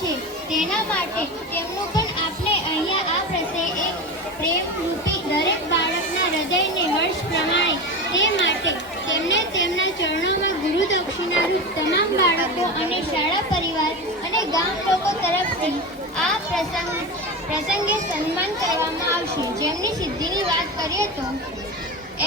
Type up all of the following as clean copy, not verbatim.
છે તેના માટે તેમનું પણ આપણે અહીંયા આ પ્રત્યે એક પ્રેમરૂપી દરેક બાળકના હૃદયને હર્ષ પ્રમાણે તે માટે તેમને તેમના ચરણોમાં ગુરુ દક્ષિણારૂપ તમામ બાળકો અને શાળા પરિવાર અને ગામ લોકો તરફથી આ પ્રસંગે સન્માન કરવામાં આવશે। જેમની સિદ્ધિની વાત કરીએ તો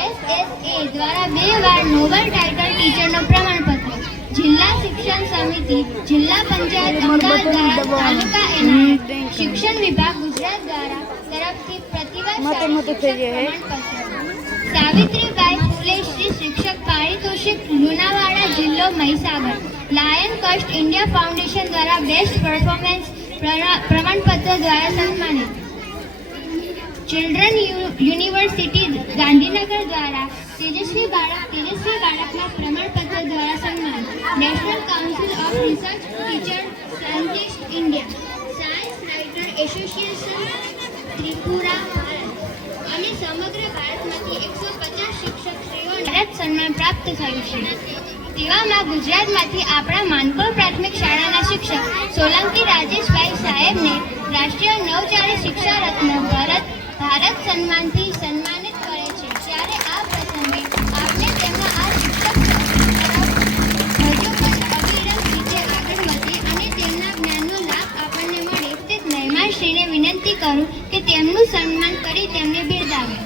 SSA દ્વારા 2 વાર નોબલ ટાઇટલ ટીચરનો પ્રમાણપત્ર, જિલ્લા શિક્ષણ સમિતિ, જિલ્લા પંચાયત અમદાવાદ દ્વારા તાલુકા એનાયત, શિક્ષણ વિભાગ ગુજરાત દ્વારા તરફથી પ્રતિભાશાળી પ્રમાણપત્ર, સાવિત્રીબાઈ ફૂલે શ્રી શિક્ષક પારિતોષિક લુણાવાડા જિલ્લો મહીસાગર, લાયન કસ્ટ ઇન્ડિયા ફાઉન્ડેશન દ્વારા બેસ્ટ પરફોર્મન્સ પ્રમાણપત્ર દ્વારા સન્માનિત, ચિલ્ડ્રન યુનિવર્સિટી ગાંધીનગર દ્વારા તેજસ્વી બાળકના પ્રમાણપત્ર દ્વારા સન્માન, national council of research teacher scientist India, science writer association Tripura અને સમગ્ર ભારતમાંથી 150 શિક્ષકશ્રીઓને ભારત સન્માન પ્રાપ્ત થયું છે। તેવામાં ગુજરાતમાંથી આપણા માનકોર પ્રાથમિક શાળાના શિક્ષક સોલંકી રાજેશભાઈ સાહેબને રાષ્ટ્રીય નવચારી શિક્ષા રત્ન ભારત સન્માનથી સન્માનિત કરે છે। ત્યારે આ પ્રસંગે આપણે તેમના આ શિક્ષક હજુ પણ અવિરત રીતે આગળ વધે અને તેમના જ્ઞાનનો લાભ આપણને મળે તે મહેમાનશ્રીને વિનંતી કરું કે તેમનું સન્માન કરી તેમને બિરદાવે।